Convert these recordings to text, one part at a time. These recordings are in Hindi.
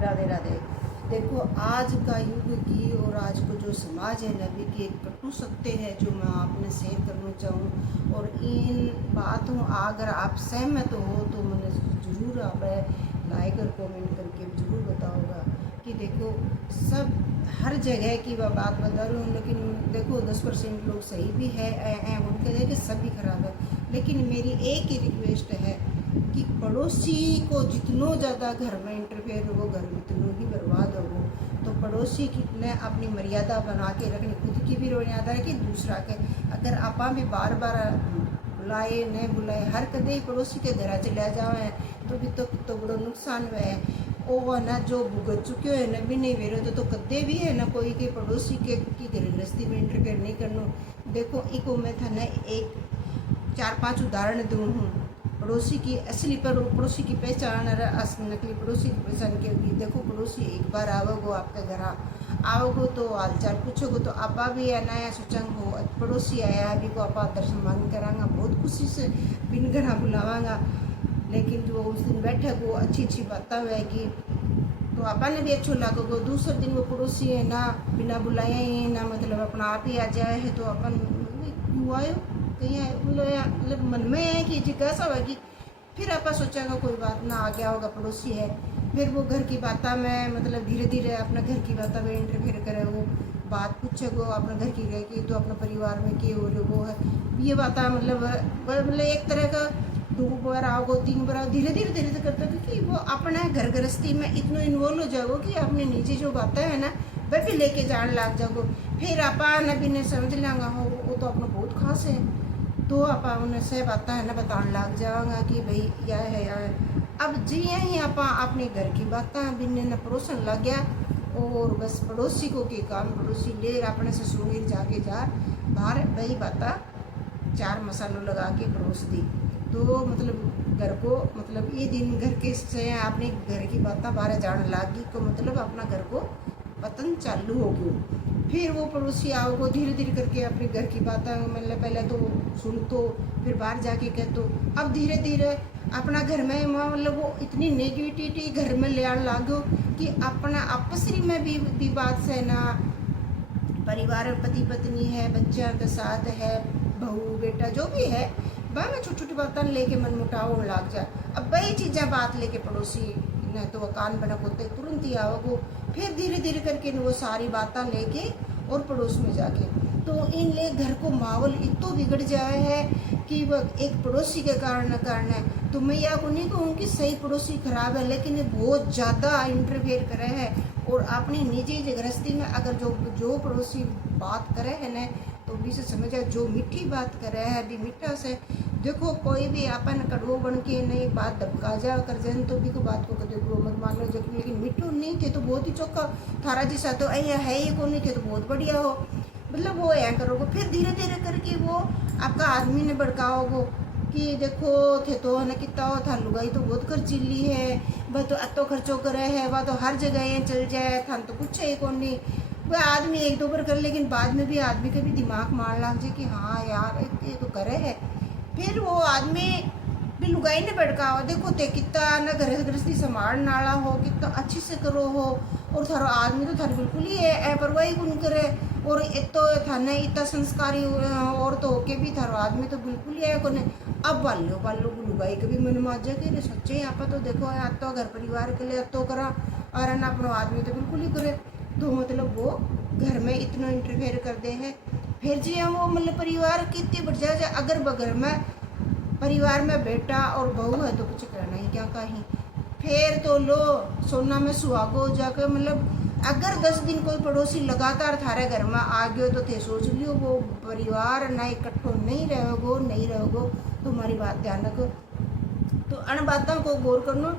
राधे राधे। देखो आज का युग की और आज को जो समाज है नबी की एक कटु सत्य है जो मैं आपने शेयर करना चाहूँ। और इन बातों अगर आप सहमत हो तो मैंने ज़रूर आप लाइक और कमेंट करके ज़रूर बताओगा कि देखो सब हर जगह की वह बात बता रही हूँ, लेकिन देखो 10% लोग सही भी है उनके देखे सब भी खराब है। लेकिन मेरी एक ही रिक्वेस्ट है कि पड़ोसी को जितनो ज़्यादा घर में इंटरफेयर हो घर उतनो ही बर्बाद हो। तो पड़ोसी की ने अपनी मर्यादा बना के रखनी, खुद की भी मर्यादा रखी दूसरा के। अगर आप भी बार बार बुलाए न बुलाए हर कदे ही पड़ोसी के घर चला जाए तो भी तो बड़ो नुकसान हुआ है। वो ना जो भुगत चुके हो न भी नहीं वेरे तो कदे भी है ना कोई के पड़ोसी के की घर गृहस्थी में इंटरफेयर नहीं करना। देखो इको मैं था न एक 4-5 उदाहरण दूँ हूँ। पड़ोसी की असली पर पड़ोसी की पहचान नकली पड़ोसी की पहचान की होगी। देखो पड़ोसी एक बार आवोगो आपके घर आओगो तो हालचाल पूछोगो तो आपा भी है नया सुचंग हो पड़ोसी आया अभी को आपा दर्शन मान करांगा बहुत खुशी से बिन घना बुलावांगा। लेकिन जो उस दिन बैठे को अच्छी अच्छी बातें होगी तो आपा ने भी अच्छो लागोगो। दूसरे दिन वो पड़ोसी है ना बिना बुलाए ही ना मतलब अपना आप ही आ जाए है तो अपन क्यों आयो कहीं आए मतलब मन में है कि जिज्ञासा होगी। फिर आप सोचेगा कोई बात ना आ गया होगा पड़ोसी है। फिर वो घर की बातें में मतलब धीरे धीरे अपना घर की बातें में इंटरफेयर करे वो बात पूछेगो अपने घर की रह की तो अपने परिवार में क्या हो रही वो है ये बातें मतलब एक तरह का 2 बार आओगो 3 बार आओ धीरे धीरे करते क्योंकि वो अपने घर गृहस्थी में इतना इन्वॉल्व हो जाओ कि अपनी निजी जो बातें है ना वह भी लेके जान लग जाओ। फिर आप नबी ने समझ लेंगे हो वो तो अपना बहुत खास है तो आप उन्हें से बातें है ना बताने लग जाओगा कि भाई यह है यह है। अब जी ही आप अपने घर की बातें बिन्ने न पड़ोसन लग गया और बस पड़ोसी को के काम पड़ोसी ले अपने से सुनीर जाके जा बाहर वही बातें 4 मसालों लगा के पड़ोस दी तो मतलब घर को मतलब ये दिन घर के से अपने घर की बातें बाहर जाने लगी तो मतलब अपना घर को पतन चालू हो गया। फिर वो पड़ोसी आओगो धीरे धीरे करके अपने घर की बातें मतलब पहले तो सुन तो फिर बाहर जाके कह तो अब धीरे धीरे अपना घर में मतलब वो इतनी नेगेटिविटी घर में ले आने लागो कि अपना आपसी में भी विवाद से ना परिवार पति पत्नी है बच्चा के साथ है बहू बेटा जो भी है वह में छोटी छोटी बातें लेके मन मुटाव होने लग जाए। अब वही चीज़ें बात लेके पड़ोसी न तो वह कान बना होते तुरंत ही आओगो। फिर धीरे धीरे करके वो सारी बातें लेके और पड़ोस में जाके तो इन ले घर को माहौल इतना बिगड़ जाए है कि वह एक पड़ोसी के कारण है। तो मैं यह को नहीं कहूँ कि सही पड़ोसी खराब है लेकिन ये बहुत ज़्यादा इंटरफेयर करे है और अपनी निजी गृहस्थी में अगर जो पड़ोसी बात करे है न तो भी से समझ आए जो मीठी बात करे है भी मीठा से देखो कोई भी अपन कड़वो बन के नहीं बात दबका जा कर जन तो भी को बात को कदे को मत मान लो जब लेकिन मिठू नहीं थे तो बहुत ही चौका थारा जैसा तो ऐसा है ही को नहीं थे तो बहुत बढ़िया हो मतलब वो ऐ करोगे। फिर धीरे धीरे करके वो आपका आदमी ने भड़काओगो कि देखो थे तो न कितना हो था लुगाई तो बहुत खर्चीली है वह तो अतो खर्चो करे है वह तो हर जगह चल जाए थान तो कुछ है कौन नहीं। वह आदमी 1-2 बार कर लेकिन बाद में भी आदमी का भी दिमाग मार लग जाए कि हाँ यार ये तो करे है। फिर वो आदमी भी लुगाई ने भड़काओ देखो ते कितना न घर गृहस्थी संभाल नाला हो कितना अच्छी से करो हो और थारो आदमी तो थार बिल्कुल ही है परवाही कौन करे और तो थाने इतना संस्कारी और तो होके भी थारो आदमी तो बिल्कुल ही है कौन। अब वालो लुगाई के भी मन माजा के सच्चे यहाँ पर तो देखो या तो घर परिवार के लिए तो करा और न अपना आदमी तो बिल्कुल ही करे तो मतलब वो घर में इतना इंटरफेयर करते हैं। फिर जी हम वो मतलब परिवार कितनी बढ़ जाए अगर बगर में परिवार में बेटा और बहू है तो कुछ करना ही क्या कहीं। फिर तो लो सोना में सुहागो जाकर मतलब अगर 10 दिन कोई पड़ोसी लगातार थारे घर में आ गयो तो थे सोच लियो वो परिवार ना इकट्ठो नहीं रहोगो तुम्हारी बात ध्यान रखो। तो अन बातों को गौर करना।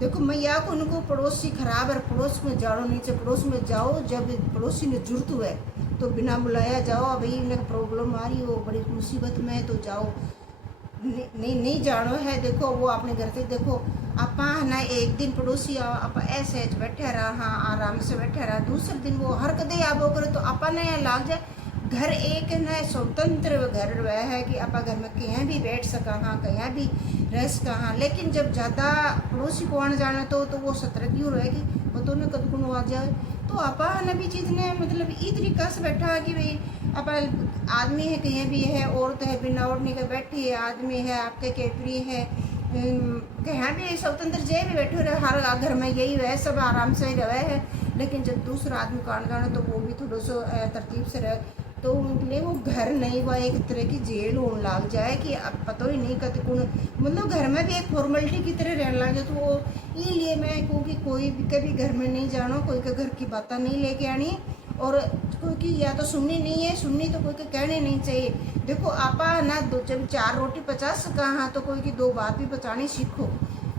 देखो मैं या को उनको पड़ोसी खराब है पड़ोस में जाओ नीचे पड़ोस में जाओ जब पड़ोसी ने जरूरत हुए तो बिना बुलाया जाओ भाई उन्हें प्रॉब्लम आ रही हो बड़ी मुसीबत में है तो जाओ नहीं जानो है। देखो वो अपने घर से देखो आप ना एक दिन पड़ोसी आओ आप ऐसे बैठे रहा हाँ आराम से बैठे रहा दूसरे दिन वो हर कदे आबो करे तो अपन लाग जाए घर एक ना स्वतंत्र घर वह है कि आप घर में कहीं भी बैठ सका हाँ, कहीं भी रह सका हाँ। लेकिन जब ज़्यादा पड़ोसी को आने जाना तो वो सतर्क क्यों रहेगी, वो तो ना कद को आ जाए। तो आपा ना भी चीज़ ने मतलब ई तरीका से बैठा कि भाई आप आदमी है कहीं भी है, औरत है बिना ओढ़ने के बैठी है, आदमी है आपके केपरी है, कहीं भी स्वतंत्र जय भी बैठे रहे, हर घर में यही है, सब आराम से ही रहे है। लेकिन जब दूसरा आदमी को आने जाना तो वो भी थोड़ा सा तरतीब से रहे, तो उनके लिए वो घर नहीं हुआ एक तरह की जेल होने लग जाए कि अब पता ही नहीं कहते कौन, मतलब घर में भी एक फॉर्मेलिटी की तरह रहने लग जाए। तो वो इसलिए मैं कहूँ कि कोई भी कभी घर में नहीं जाना, कोई के घर की बातें नहीं लेके आनी, और क्योंकि या तो सुननी नहीं है, सुननी तो कोई के कहने नहीं चाहिए। देखो आपा ना दो जब 4 रोटी पचा सका हाँ, तो कोई की 2 बात भी पचानी सीखो।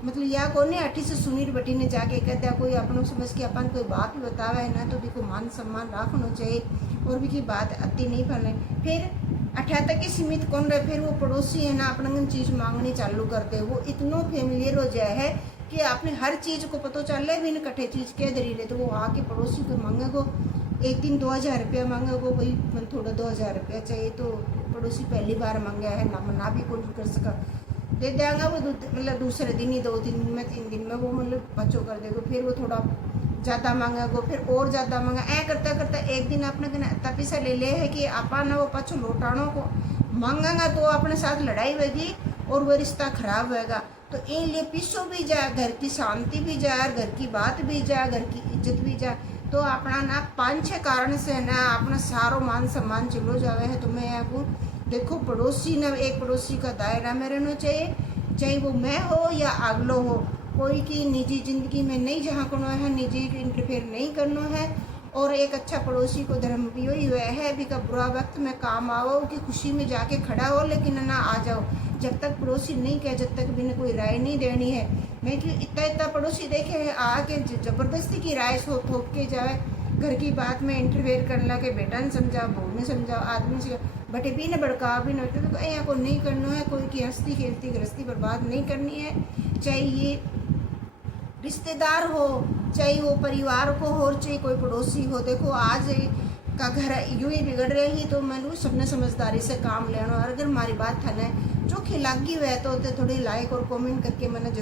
मतलब या को नहीं अठी से सुनीर बटी ने जाके कहते हैं कोई अपनों समझ के अपन कोई बात भी बतावा है ना, तो भी को मान सम्मान रखना चाहिए, और भी की बात अति नहीं फैले। फिर 18 तक ही सीमित कौन रहे, फिर वो पड़ोसी है ना अपना चीज़ मांगनी चालू करते, वो इतना फेमिलियर हो जाए है कि आपने हर चीज़ को पता चल रहा है भी कट्ठे चीज़ कह दे रही, तो वो आके पड़ोसी को मांगेगो। एक दिन 2000 रुपया मांगेगो, भाई मन थोड़ा 2000 रुपया चाहिए, तो पड़ोसी पहली बार मांगा है ना भी कोई कर सका, दे देगा वो मतलब दूसरे दिन ही 2 दिन में 3 दिन में वो मतलब बच्चों कर देगा। फिर वो थोड़ा ज़्यादा मांगेगो, फिर और ज़्यादा मांगा, ऐ करता करता एक दिन आपने इतना पैसा ले ले है कि आपा ना वो पछो लौटानो को मांगेगा तो अपने साथ लड़ाई होगी और वो रिश्ता खराब होएगा। तो इन लिए पीछो भी जाए, घर की शांति भी जाए, घर की बात भी जाए, घर की इज्जत भी जाए। तो अपना ना 5-6 कारण से ना अपना सारो मान सम्मान चलो जावे है। तो मैं आपको देखो पड़ोसी ना एक पड़ोसी का दायरा में रहना चाहिए, चाहे वो मैं हो या अगलो हो, कोई की निजी ज़िंदगी में नहीं झांकना है, निजी इंटरफेयर नहीं करना है। और एक अच्छा पड़ोसी को धर्म भी वही हुआ है भी का बुरा वक्त में काम आओ, कि खुशी में जाके खड़ा हो लेकिन ना आ जाओ। जब तक पड़ोसी नहीं कहे, जब तक भी कोई राय नहीं देनी है। मैं क्यों इतना पड़ोसी देखे हैं आके ज़बरदस्ती की राय सो थोप के जाए, घर की बात में इंटरफेयर करने लगे, बेटा ने समझाओ, बहू ने समझाओ, आदमी से बटे भी ने भड़का भी न, तो यहाँ को नहीं करना है। कोई की हंसती खेलती गृहस्थी बर्बाद नहीं करनी है, चाहे ये रिश्तेदार हो, चाहे वो परिवार को हो, चाहे कोई पड़ोसी हो। देखो आज का घर यूँ ही बिगड़ रही, तो मैं सबने समझदारी से काम लेना। और अगर हमारी बात था ना चोखी लगी हुआ है तो थोड़ी लाइक और कमेंट करके मैंने